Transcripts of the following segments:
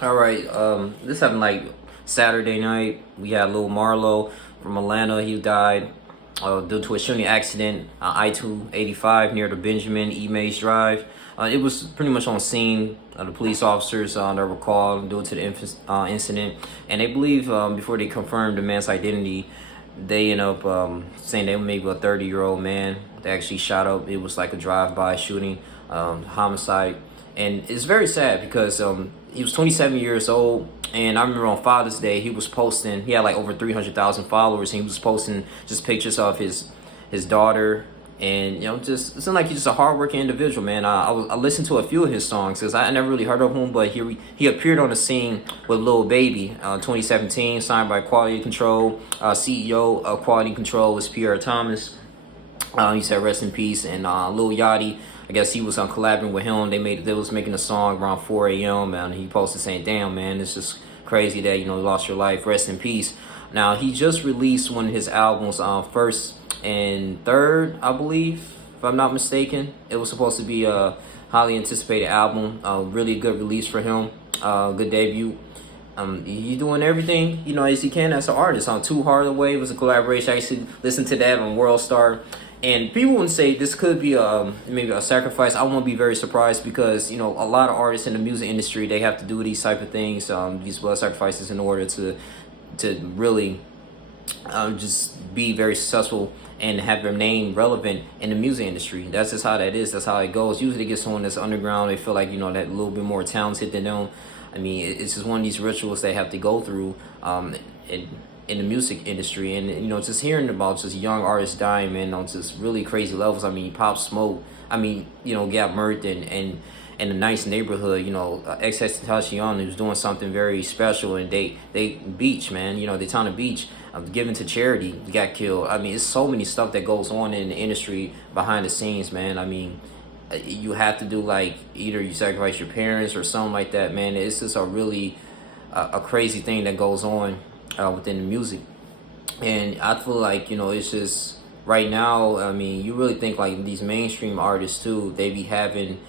All right. This happened like Saturday night. We had little Marlo from Atlanta. He died due to a shooting accident on I-285 near the Benjamin E. Mays Drive. It was pretty much on scene. The police officers that were called due to the incident, and they believe before they confirmed the man's identity, they end up saying they were maybe a 30-year-old man that actually shot up. It was like a drive-by shooting, homicide, and it's very sad because he was 27 years old. And I remember on Father's Day, he was posting. He had like over 300,000 followers, and he was posting just pictures of his daughter. And just it seemed like he's just a hardworking individual, man. I listened to a few of his songs because I never really heard of him, but he appeared on the scene with Lil Baby, 2017, signed by Quality Control. CEO of Quality Control was Pierre Thomas. He said rest in peace. And Lil Yachty, I guess he was collaborating with him. They was making a song around 4 a.m. and he posted saying, "Damn, man, it's just crazy that you lost your life. Rest in peace." Now he just released one of his albums, First and Third, I believe, if I'm not mistaken. It was supposed to be a highly anticipated album. Really good release for him. Good debut. He's doing everything as he can as an artist. On Too Hard Away was a collaboration. I used to listen to that on World Star. And people would say this could be maybe a sacrifice. I won't be very surprised because a lot of artists in the music industry, they have to do these type of things, these blood sacrifices, in order to really just be very successful and have their name relevant in the music industry. That's just how that is. That's how it goes. Usually, they get someone that's underground. They feel like that a little bit more talented than them. I mean, it's just one of these rituals they have to go through. In the music industry, and just hearing about just young artists dying, man, on just really crazy levels. I mean, Pop Smoke, got murdered in a nice neighborhood. Ex-Tentacion was doing something very special, and they beach, man, Daytona Beach, given to charity, got killed. I mean, it's so many stuff that goes on in the industry behind the scenes, man. I mean, you have to do like either you sacrifice your parents or something like that, man. It's just a really a crazy thing that goes on within the music. And I feel like it's just right now, I mean, you really think like these mainstream artists too, they be having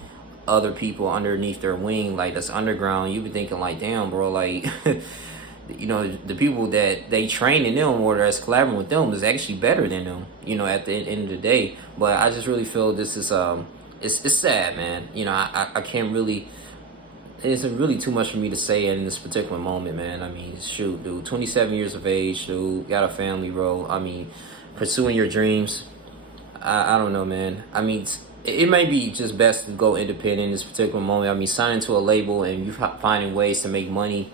other people underneath their wing, like that's underground. You be thinking like, damn, bro, like the people that they train in them or that's collaborating with them is actually better than them, at the end of the day. But I just really feel this is it's sad, man. I can't really, it's really too much for me to say in this particular moment, man. I mean, shoot, dude, 27 years of age, dude, got a family, bro. I mean, pursuing your dreams. I don't know, man. I mean, it may be just best to go independent in this particular moment. I mean, signing to a label and you finding ways to make money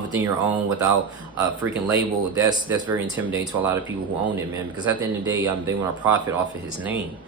within your own without a freaking label, that's very intimidating to a lot of people who own it, man. Because at the end of the day, they want to profit off of his name.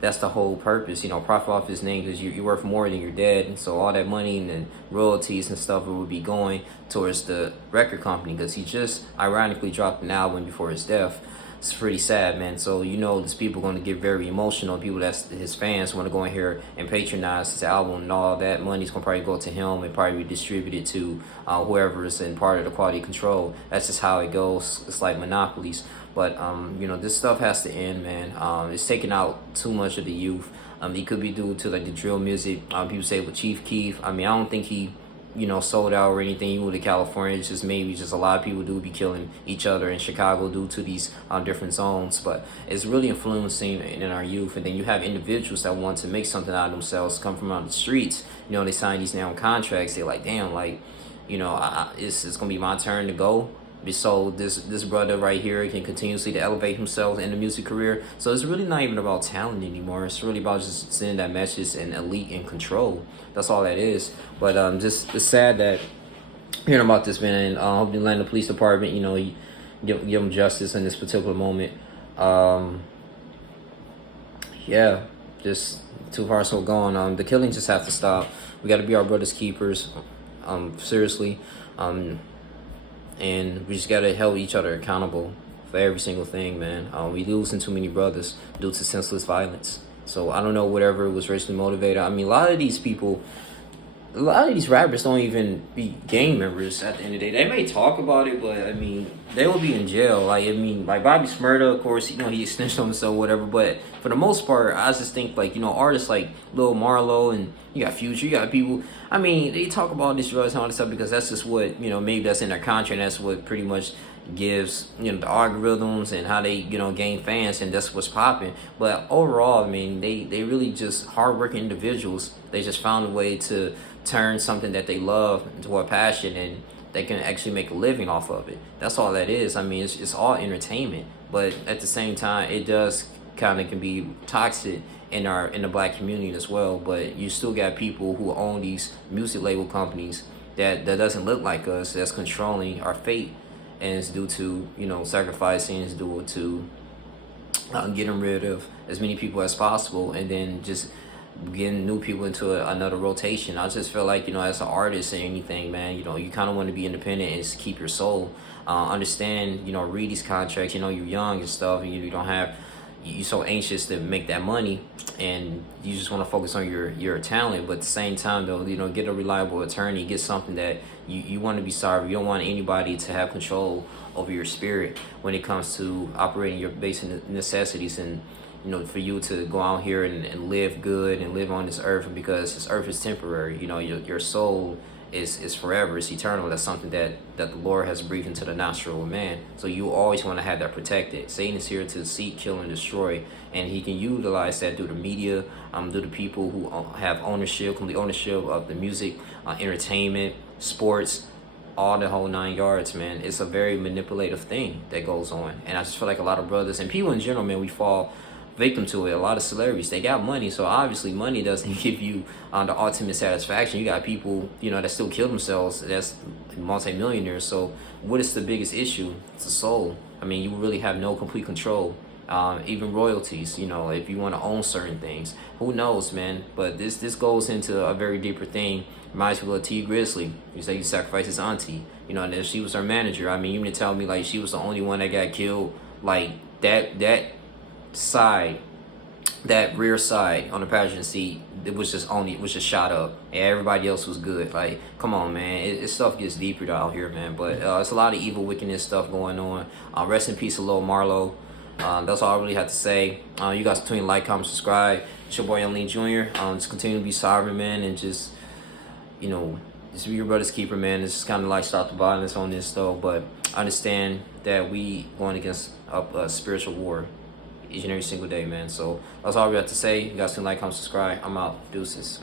That's the whole purpose, profit off his name, because you're worth more than your dad. And so all that money and then royalties and stuff, it would be going towards the record company, because he just ironically dropped an album before his death. It's pretty sad, man. So these people are going to get very emotional. People that's his fans want to go in here and patronize his album, and all that money's going to probably go to him and probably be distributed to whoever is in part of the Quality Control. That's just how it goes. It's like monopolies. But this stuff has to end, man. It's taking out too much of the youth. It could be due to like the drill music. People say with Chief Keef. I mean, I don't think he sold out or anything. He moved to California. It's just maybe just a lot of people do be killing each other in Chicago due to these different zones. But it's really influencing in our youth. And then you have individuals that want to make something out of themselves, come from out the streets. They sign these now contracts. They're like, damn, like, it's gonna be my turn to go. So this brother right here can continuously to elevate himself in the music career. So it's really not even about talent anymore. It's really about just sending that message and elite and control. That's all that is. But just it's sad that hearing about this, man. And I hope the Atlanta Police Department, give them justice in this particular moment. Yeah, just too far so gone. The killings just have to stop. We got to be our brothers' keepers. Seriously. And we just gotta hold each other accountable for every single thing, man. We losing too many brothers due to senseless violence. So I don't know, whatever was racially motivated. I mean, a lot of these rappers don't even be gang members at the end of the day. They may talk about it, but I mean, they will be in jail. Like Bobby Shmurda, of course, he snitched on himself, whatever. But for the most part, I just think like artists like Lil Marlo and You got Future, you got people. I mean, they talk about this drugs and all this stuff because that's just what, maybe that's in their contract. And that's what pretty much gives, the algorithms and how they, gain fans, and that's what's popping. But overall, I mean, they really just hardworking individuals. They just found a way to turn something that they love into a passion, and they can actually make a living off of it. That's all that is. I mean, it's all entertainment, but at the same time, it does kind of can be toxic in the black community as well. But you still got people who own these music label companies that doesn't look like us, that's controlling our fate, and it's due to sacrificing, it's due to getting rid of as many people as possible, and then just getting new people into another rotation. I just feel like, as an artist or anything, man, you kind of want to be independent and just keep your soul. Understand, read these contracts. You're young and stuff, and you don't have, you're so anxious to make that money, and you just want to focus on your talent. But at the same time, though, get a reliable attorney, get something that you want to be sovereign. You don't want anybody to have control over your spirit when it comes to operating your basic necessities, and for you to go out here and live good and live on this earth, because this earth is temporary. Your soul is forever, it's eternal. That's something that the Lord has breathed into the nostril of man. So you always want to have that protected. Satan is here to seek, kill, and destroy, and he can utilize that through the media, through the people who have complete ownership of the music, entertainment, sports, all the whole 9 yards, man. It's a very manipulative thing that goes on, and I just feel like a lot of brothers and people in general, man, we fall victim to it. A lot of celebrities, they got money, so obviously money doesn't give you the ultimate satisfaction. You got people, that still kill themselves, that's multi-millionaires. So what is the biggest issue? It's the soul. I mean, you really have no complete control. Even royalties, if you want to own certain things, who knows, man. But this goes into a very deeper thing. Reminds me of T Grizzly. You say you sacrificed his auntie, and then she was her manager. I mean, you mean to tell me like she was the only one that got killed? Like that side, that rear side on the passenger seat, it was just shot up, and everybody else was good. Like, come on, man. It stuff gets deeper out here, man. But it's a lot of evil, wickedness stuff going on. Rest in peace to little Marlo. That's all I really have to say. You guys continue to like, comment, subscribe. It's your boy Young Lean Jr. Just continue to be sovereign, man, and just just be your brother's keeper, man. It's just kind of like stop the violence on this though. But understand that we going against a spiritual war each and every single day, man. So that's all we have to say. You guys can like, comment, subscribe. I'm out. Deuces.